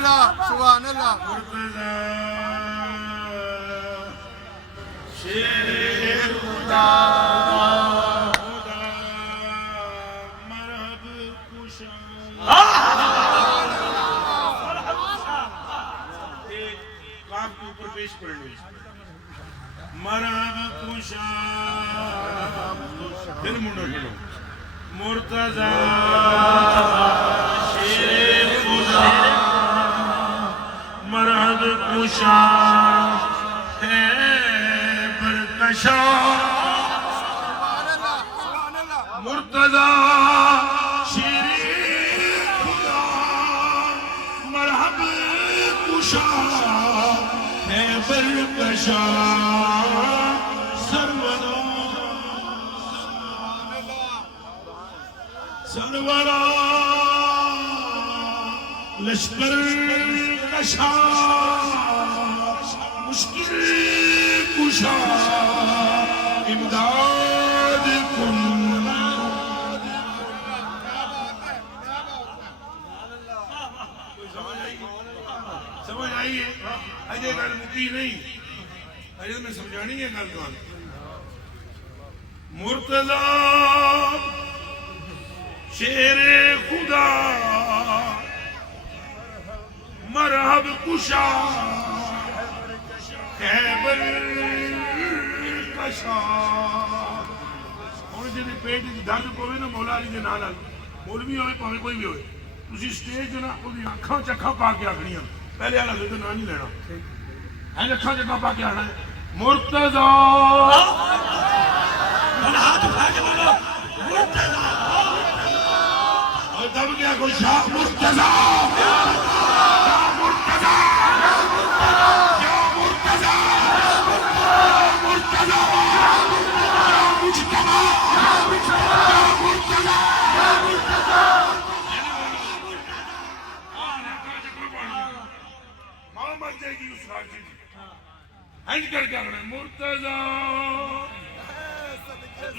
اللہ سبحان اللہ مرتضی شیر خدا مرحب کشا ایک کام کے اوپر پیش پڑھنی مرحب کشا پھر منڈو پڑھو مرتضی شیر خدا مرحب کشا ہے برکشا مرتضی شیر خدا مرحب کشا ہے برکشا سرورا لشکر کشا مشکل کشا امداد کن سمجھ آئیے اجے گل مکی نہیں اجے میں سمجھانی ہے گل تو مرتضی شیر خدا مرحب کشا خیبر کشا ہوں جی پیٹ درد پوے نا مولا علی کے نال مولوی ہوئے پاوے کوئی بھی ہوئے تسی سٹیج جو نا وہ اکھاں چکھاں پا کے آخنی پہلے والا تو نام نہیں لینا ہے اکھاں چکھاں پا کے آنا ہے مرتضی ہاتھ اٹھا کے بولو مرتضی دب گیا کوئی شاہ مرتضی یا مرتضی یا مرتضی مرتضی یا مجتبی یا مرتضی ماں مر جائے گی اس راجی ہنج کر کے آنا مرتضی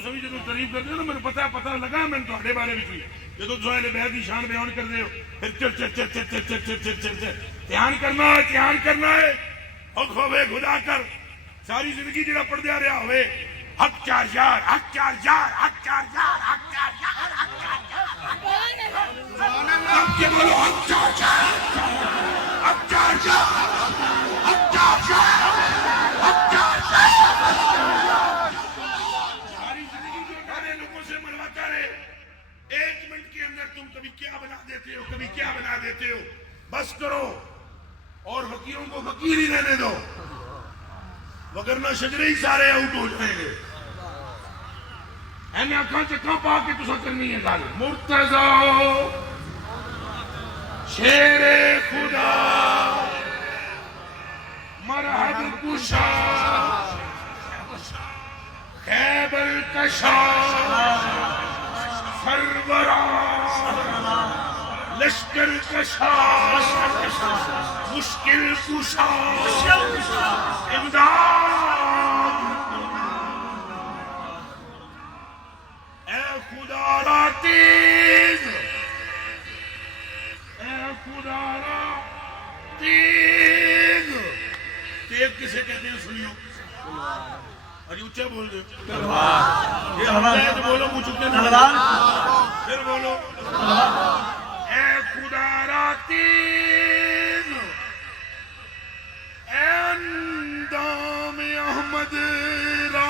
سبھی جب تعریف کرتے ہو نا میں نے پتہ لگا میں نے تھوڑے بارے میں ہوئی جب تو سہیل بیعت کی شان بیان کر رہے ہو پھر چر دھیان کرنا ہے اور خوبے خدا کر ساری زندگی جڑا پڑھ دیا رہا ہوئے حق چار یار حق چار یار حق چار یار حق چار یار حق چار یار حق کے بولو حق چار یار حق چار یار حق چار یار حق چار یار ایک منٹ کے اندر تم کبھی کیا بنا دیتے ہو بس کرو اور فقیروں کو فقیر ہی رہنے دو وگرنہ شجرے ہی سارے آؤٹ ہو جائیں گے میں آنکھاں چکھاں پا کے تسا کرنی ہے گل مرتضی شیر خدا مرحب کشا خیبر کشا سرورا لشکر کشا مشکل کشا امداد اے خدا را تیز اے خدا را تیز تیز کسے کہتے ہیں سنیو اجی اچھے بول دے یہ ہمارے بولو مجھ چکے پھر بولو اے خدا را تیز اے اندام احمد را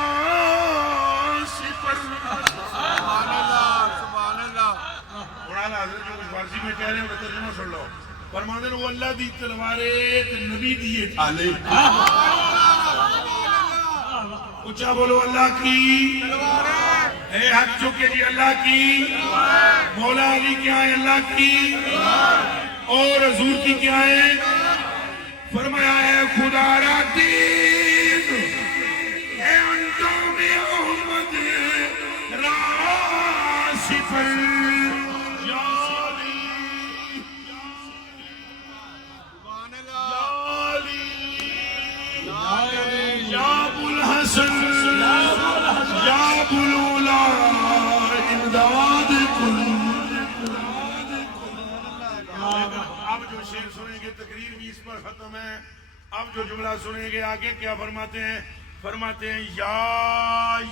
سفر سبحان اللہ قرآن حضرت جو فارسی میں کہہ رہے ہیں وہ ترجمہ سن لو فرماتے ہیں وہ اللہ دی تلوارے نبی دیے تھالے اچھا بولو اللہ کی اے حق چکے جی اللہ کی مولا علی کیا ہے اللہ کی اور حضور کی کیا ہے فرمایا ہے خدا را دین اے انجام احمد را سفر یا علی سبحان اللہ یا ابو الحسن یا ابو الولا امداد کن اب جو شعر سنیں گے تقریر بھی اس پر ختم ہے. اب جو جملہ سنیں گے آگے کیا فرماتے ہیں؟ فرماتے ہیں یا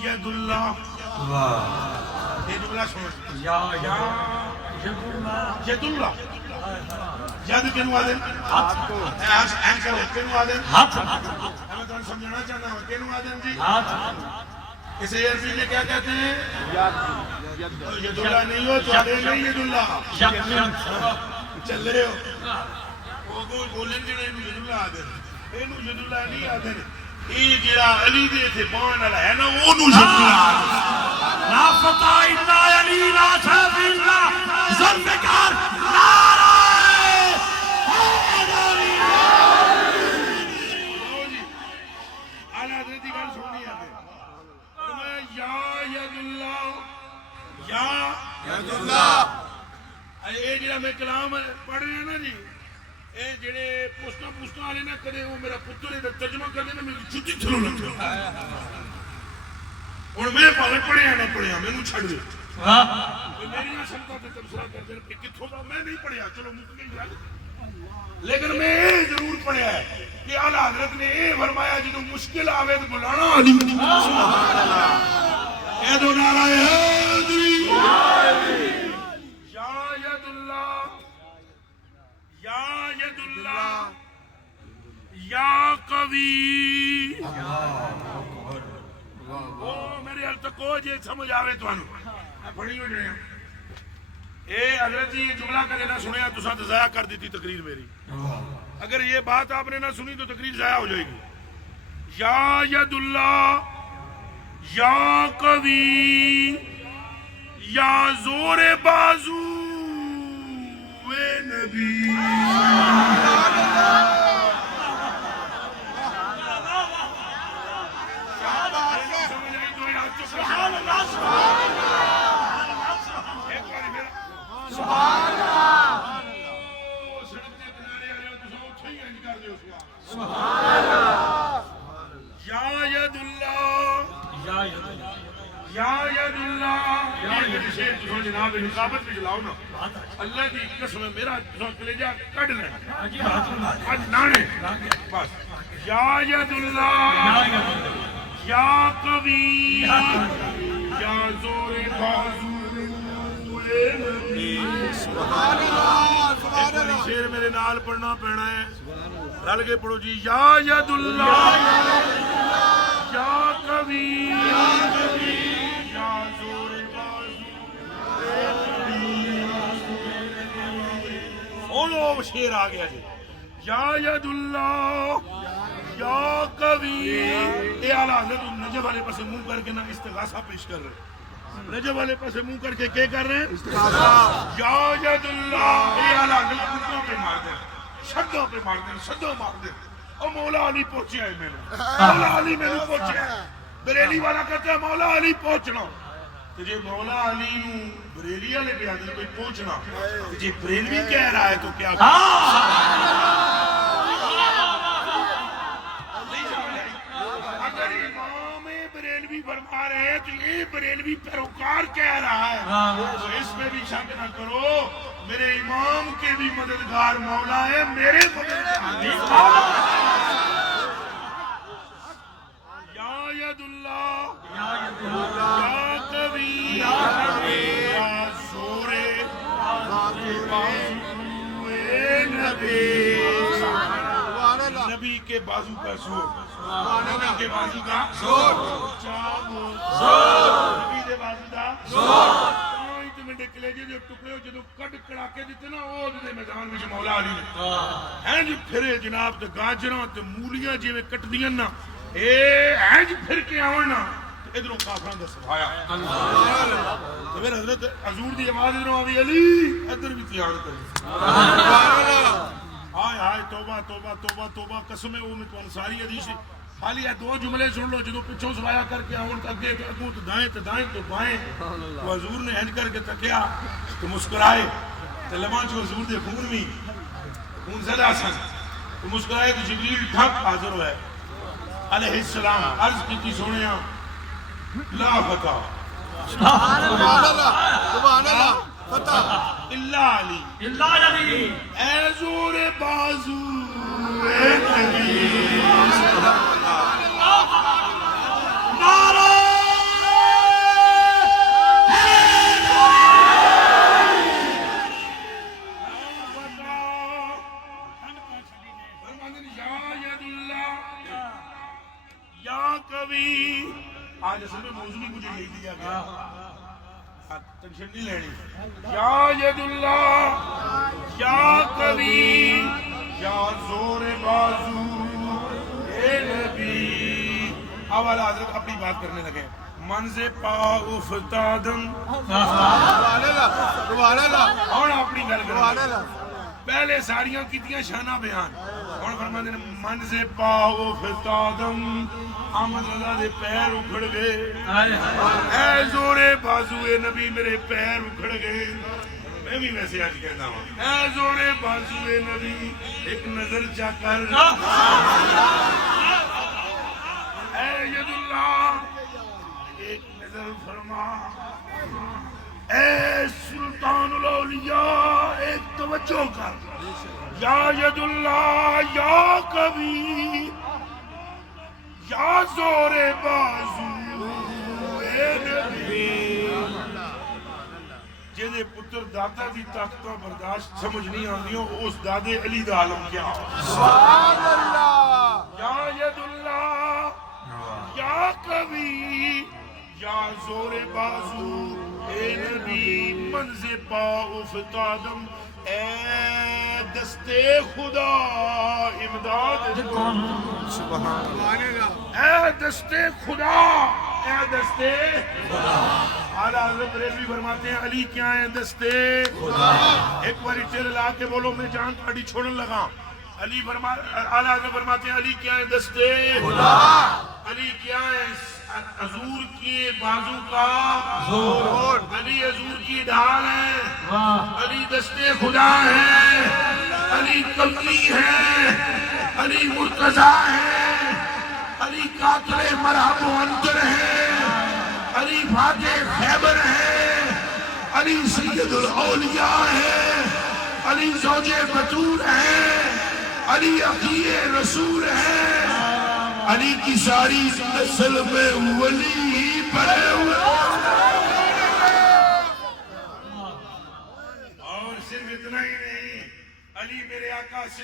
ید اللہ. یہ جملہ سنو. یا ید اللہ. ید کنو آدھے کنو آدھے میں تو سمجھانا چاہتا ہوں کنو آدھے جی اسے عربی میں کیا کہتے ہیں؟ ید اللہ نہیں ہو تو آدھے نہیں ید اللہ چل رہے ہو وہ بولیں گے نہیں ید اللہ آدھے اینو ید اللہ نہیں آدھے یہ جڑا علی دے تھے بان والا ہے نا وہ نو ید اللہ لا فتح الا علی لا سیف الا ذوالفقار نعرہ یہ جڑا میں کلام پڑھ رہا نا جی یہ جڑے پوسٹاں پوسٹاں والے نا کدے وہ میرا پتر ادھر ترجمہ کر دے نا میری چھٹی تھلو لگ ہوں میں پہلے پڑھیا نہ پڑھیا مینوں چھڑ دے میری نہ سمتا تے تبصرہ کر دے کہ کتھوں دا میں نہیں پڑھیا چلو مک گئی گل لیکن میں ضرور پڑھیا ہے کہ اعلیٰ حضرت نے یہ فرمایا جدوں مشکل آوے تو بلانا علی سبحان اللہ اے دو نعرہ حیدری یا ید اللہ یا ید اللہ یا قوی. وہ میرے التقو جی سمجھ آوے تو انو پڑھی ہو جائے اے حضرت جی یہ جملہ کدے نہ سنیا تو ساتھ ضائع کر دیتی تقریر میری. اگر یہ بات آپ نے نہ سنی تو تقریر ضائع ہو جائے گی. یا ید اللہ یا قوی یا زور بازو اے نبی. سبحان اللہ سبحان یا ید اللہ یا ید اللہ شیر تسو جناب نقابت بھی جلاؤ نا اللہ کی قسم میرا تسو کلیجہ کٹ لیں آج نانے بس. یا ید اللہ یا قوی یا زور بازو سبحان اللہ سبحان اللہ. شیر میرے نال پڑھنا پینا ہے رل کے پڑھو جی. یا ید اللہ یا قوی یا زور بازو. وہ شیر آ گیا جی. یا ید اللہ یا قوی. یہ اعلیٰ حضرت نجف والے پاس منہ کر کے نا استغاثہ پیش کر رہے. نجف والے پاس منہ کر کے کیا کر رہے ہیں؟ یا ید اللہ. یہ اعلیٰ حضرت کتوں پہ مار دیں شدوں پہ مار دیں شدوں مار دیں. اور مولا علی پہنچیا ہے میں نے مولا علی میں نے پہنچیا ہے. بریلی والا کہتا ہے مولا علی پہنچنا تو جی مولا علی نو بریلی والے بھی آدھے کوئی پہنچنا جی بریلوی کہہ رہا ہے تو کیا اگر امام بریلوی فرما رہے ہیں تو یہ بریلوی پیروکار کہہ رہا ہے تو اس میں بھی شک نہ کرو میرے امام کے بھی مددگار مولا ہے میرے مددگار یا ید اللہ یا قوی یا زور نبی. نبی کے بازو کا زور نبی کے بازو کا زور نبی کے بازو کا زور. منڈے کلیجے جو ٹکڑے جدو کٹ کڑا کے دیتے نا وہ دے میدان میں مولا علی نے ہیں جی پھرے جناب تے گاجراں تے مولیاں جی میں کٹ دیاں نا اے ہیں جی پھر کے آون نا ادھروں کافراں دا صفایا تو پھر حضرت حضور دی آواز ادھروں آوی علی ادھر بھی دھیان کرے ہائے ہائے توبہ توبہ توبہ توبہ قسم ہے وہ میں تو انصاری حدیث خالی یہ دو جملے سن لو جدو پچھوں سوایا کر کے آؤں اگے تو اگوں تو دائیں تو بائیں تو حضور نے ہنج کر کے تکیا تو مسکرائے تو لمحہ جو حضور دے خون میں خون زدہ سن تو مسکرائے تو جبریل ٹھپ حاضر ہوئے علیہ السلام عرض کی سونے لا فتح سبحان اللہ سبحان اللہ فتح اللہ علی اللہ علی اے زور بازو اے نبی نعرہ آج اصل میں موضوع مجھے یہی دیا گیا ٹینشن نہیں لینی یا ید اللہ یا کبھی یا زور بازو اے نبی. اول حضرت اپنی بات کرنے لگے منز پا افتادم سبحان اللہ اور اپنی گل سبحان کر اللہ پہلے ساریاں کیتیاں شانہ بیان اور فرماتے ہیں منز پا افتادم احمد رضا دے پیر اکھڑ گئے اے زور بازو نبی میرے پیر اکھڑ گئے. میں بھی ویسے آج کہتا ہوں اے زور بازو نبی ایک نظر چا کر اے ید اللہ ایک نظر فرما اے سلطان الاولیاء ایک توجہ کر یا ید اللہ یا کبھی یا زور بازو اے نبی. جہدے پتر دادا دی طاقتاں برداشت سمجھ نہیں آندیوں اس دادے علی دا عالم کیا سبحان اللہ یا ید اللہ یا کبھی یا زور بازو اے نبی منز پا افتادم اے دستے خدا امداد سبحان اللہ اے دستے خدا اے دستے خدا. اعلیٰ حضرت بریلوی فرماتے ہیں علی کیا ہے دستے خدا. ایک باری چل لا کے بولو میں جان تھاڑی چھوڑن لگا. علی اعلیٰ حضرت فرماتے ہیں علی کیا ہے دستے خدا. علی کیا ہے حضور کی بازو کا زور. علی حضور کی ڈھال ہے. علی دستے خدا ہے. علی کلکی ہے. علی مرتضی ہے. علی قاتل مرحب و انتر ہے. علی فاتح خیبر ہے. علی سید الاولیاء ہے. علی زوج بطور ہے. علی عقی رسول ہے. علی کی ساری نسل میں ولی ہی پڑے ہوئے اور صرف اتنا ہی نہیں علی میرے آقا سے